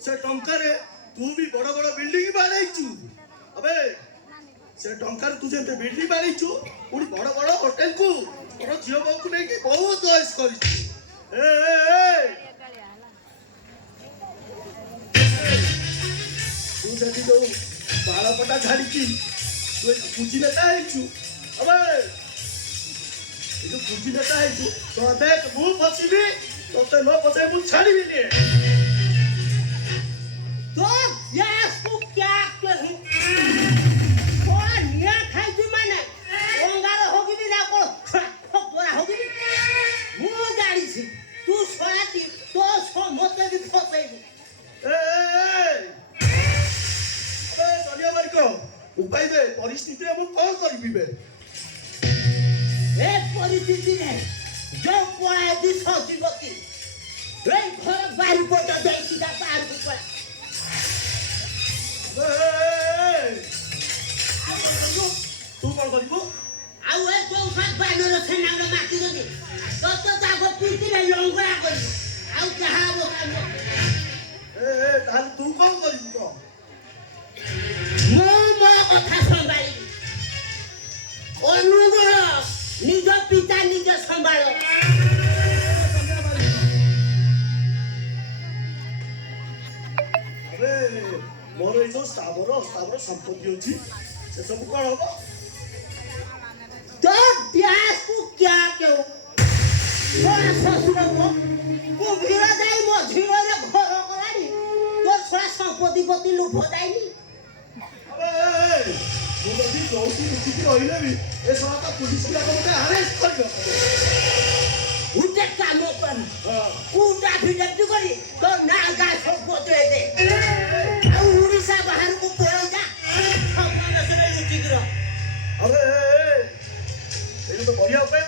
से टंकार तू भी बड़ बड़ बिल्डिंग बाड़ाइचु अबे से टंकार तू जेते बिल्डिंग बाड़ाइचु पुणी बड़ बड़ होटल को बड़ झियो बाबू को नहीं बहुत चॉइस करिचु तू जति जो बाळपटा झाड़ी की तू पूजी नेता आइचु अबे ये जो पूजी नेता आइचु तो देख मु फसिबी तोते न फसे मु छाड़ीबी ने तो यास को क्या कहूं और निया खाई तू माने ओंगार होगी भी ना को बोरा होगी मु गाड़ी छी तू सोयाती तो सो मते भी फसे अबे दुनिया भर को उपाय दे परिस्थिति में मु कोन करबी बे ए परिस्थिति रे जो पळाय दी सजीवती रे घर बाहर पटा जाई सीधा बाहर को पळा तू कौन करिबो आउ ए तो सात बानर छेनाउरा माटी दे तो जागो पीती रे लंगरा करी आउ कहा बो काम ए ताल तू कौन करिबो मो कथा संभाली अनुग्रह निज पिता निज संभाल अबे मोर ए जो स्थावर संपत्ति अछि से सब कोन होबो तो त्यास को क्या कहूं मोर ससुर को भीरा जाई मो झिरो रे घर करानी तो छरा संपत्ति पति लुभ दाइनी अबे मु जदी जोसी उठी रहिले भी ए साता पुलिस वाला को मते अरेस्ट करबो उते काम कर उटा भिडट करी तो ना गा सब दे दे आ उड़ीसा बाहर को पळो जा सब से लुटी गिरो अरे ये तो बढ़िया उपाय